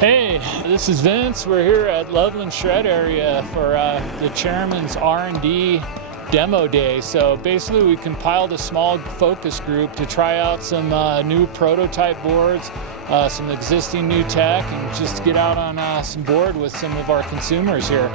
Hey, this is Vince. We're here at Loveland Shred area for the chairman's R&D demo day. So basically we compiled a small focus group to try out some new prototype boards, some existing new tech, and just get out on some board with some of our consumers here.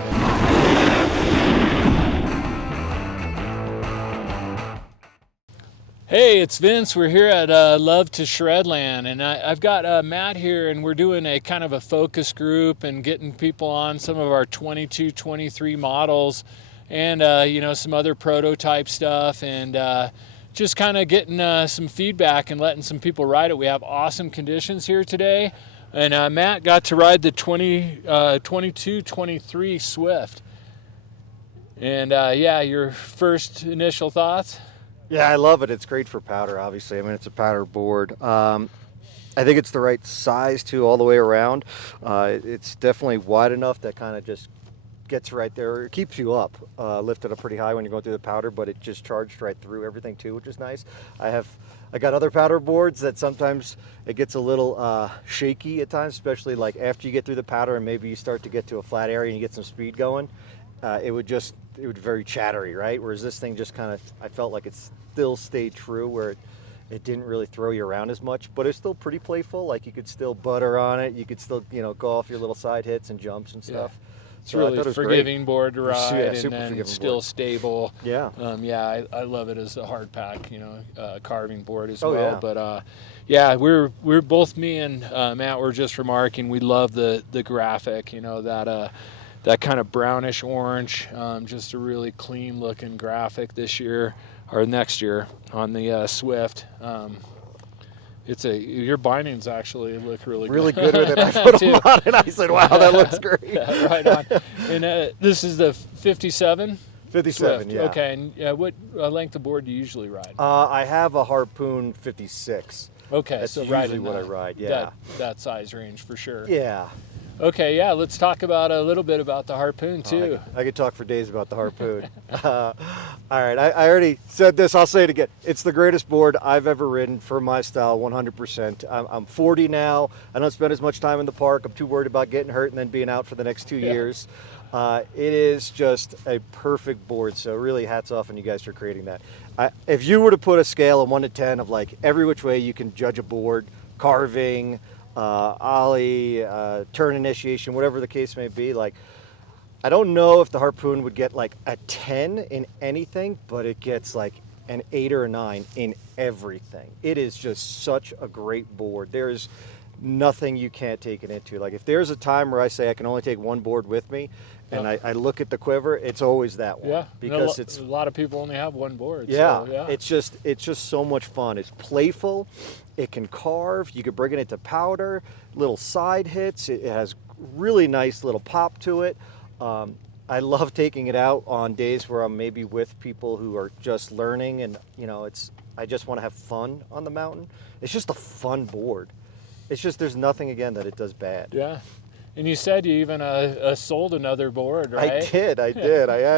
Hey, it's Vince. We're here at Love to Shredland, and I've got Matt here, and we're doing a kind of a focus group and getting people on some of our 22, 23 models, and you know, some other prototype stuff, and just kind of getting some feedback and letting some people ride it. We have awesome conditions here today, and Matt got to ride the 22, 23 Swift. And yeah, your first initial thoughts? Yeah, I love it. It's great for powder, obviously. I mean, it's a powder board. I think it's the right size, too, all the way around. It's definitely wide enough that kind of just gets right there. It keeps you up, lifted up pretty high when you're going through the powder, but it just charged right through everything, too, which is nice. I got other powder boards that sometimes it gets a little shaky at times, especially like after you get through the powder and maybe you start to get to a flat area and you get some speed going. It would very chattery, right? Whereas this thing just kind of, I felt like it still stayed true where it didn't really throw you around as much, but it's still pretty playful. Like you could still butter on it. You could still, you know, go off your little side hits and jumps and stuff. Yeah. It's really a forgiving board to ride, yeah, and then still stable. Yeah. Yeah, I love it as a hard pack, you know, carving board as well. Yeah. But yeah, we're both, me and Matt were just remarking, we love the graphic, you know, that kind of brownish orange, just a really clean looking graphic this year or next year on the Swift. Your bindings actually look really good with it. I put them on and I said, wow, that looks great. Yeah, right on. And this is the 57? 57, Swift. yeah. Okay, and what length of board do you usually ride? I have a Harpoon 56. Okay, That's so usually what I ride, yeah. That size range for sure. Yeah. Okay, yeah, let's talk about a little bit about the Harpoon too. I could talk for days about the Harpoon. All right, I already said this, I'll say it again. It's the greatest board I've ever ridden for my style, 100%. I'm 40 now. I don't spend as much time in the park. I'm too worried about getting hurt and then being out for the next 2 years. It is just a perfect board, so really hats off on you guys for creating that. If you were to put a scale of 1 to 10 of like every which way you can judge a board, carving, ollie, turn initiation, whatever the case may be, like I don't know if the Harpoon would get like a 10 in anything, but it gets like an 8 or a 9 in everything. It is just such a great board. There's nothing you can't take it into. Like if there's a time where I say I can only take one board with me and I look at the quiver, it's always that one. Yeah, because a lot of people only have one board. Yeah, so, yeah. It's just so much fun. It's playful. It can carve. You could bring it into powder. Little side hits. It has really nice little pop to it. I love taking it out on days where I'm maybe with people who are just learning, and you know, I just want to have fun on the mountain. It's just a fun board. It's just there's nothing again that it does bad. Yeah. And you said you even sold another board, right? I did.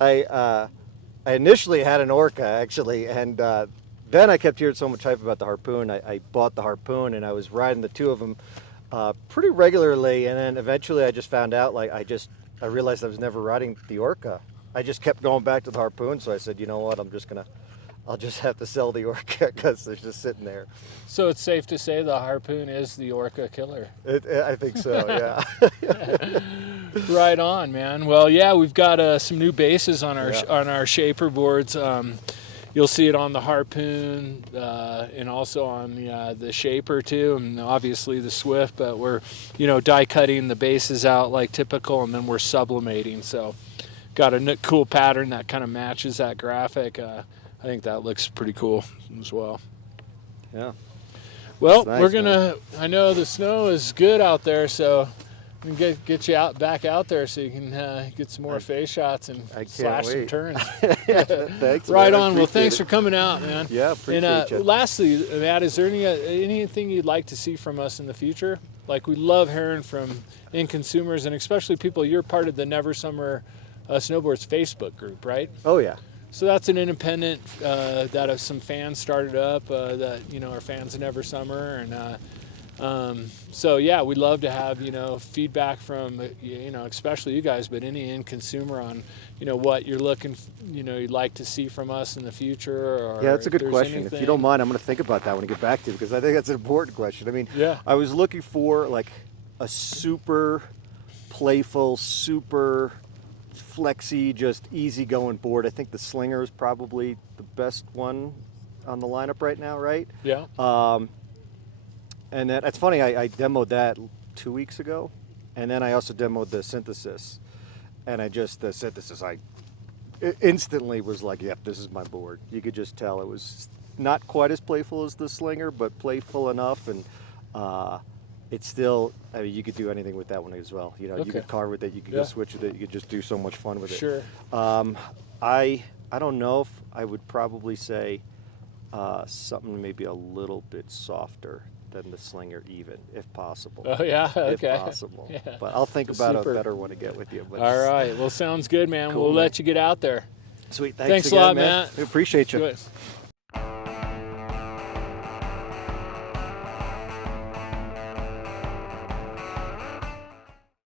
I initially had an Orca actually, and then I kept hearing so much hype about the Harpoon. I bought the Harpoon and I was riding the two of them pretty regularly, and then eventually I just found out, like I realized I was never riding the Orca. I just kept going back to the Harpoon, so I said, you know what, I'll just have to sell the Orca because it's just sitting there. So it's safe to say the Harpoon is the Orca killer. I think so, yeah. Right on, man. Well, yeah, we've got some new bases on our shaper boards. You'll see it on the Harpoon and also on the shaper too, and obviously the Swift. But we're, you know, die cutting the bases out like typical, and then we're sublimating. So got a cool pattern that kind of matches that graphic. I think that looks pretty cool as well. Yeah. Well, nice, we're gonna. I know the snow is good out there, so we can get you back out there so you can get some more face shots and slash some turns. Thanks. Right man. on. Well, thanks for coming out, man. Yeah, appreciate you. Lastly, Matt, is there anything you'd like to see from us in the future? Like, we love hearing from end consumers, and especially people. You're part of the Never Summer Snowboards Facebook group, right? Oh yeah. So that's an independent that some fans started up that, you know, are fans of Never Summer, and So yeah, we'd love to have, feedback from, especially you guys, but any end consumer on, what you're looking, you'd like to see from us in the future. Or Yeah, that's a if good there's question. anything. If you don't mind, I'm going to think about that when I get back to you, because I think that's an important question. I mean, Yeah. I was looking for like a super playful, super flexy, just easygoing board. I think the Slinger is probably the best one on the lineup right now, right? Yeah. And that's funny, I demoed that 2 weeks ago, and then I also demoed the Synthesis. And the Synthesis, I instantly was like, yep, this is my board. You could just tell it was not quite as playful as the Slinger, but playful enough. And it's still, I mean, you could do anything with that one as well. You Okay. could carve with it, you could go switch with it, you could just do so much fun with it. Sure. I don't know if I would probably say something maybe a little bit softer than the Slinger, even if possible. Oh yeah. Okay. If possible. Yeah. But I'll think about Super. a better one to get with you. But All right. Well, sounds good, man. Cool, We'll man. let you get out there. Sweet. Thanks a again, lot, man. Matt. We appreciate you. Good.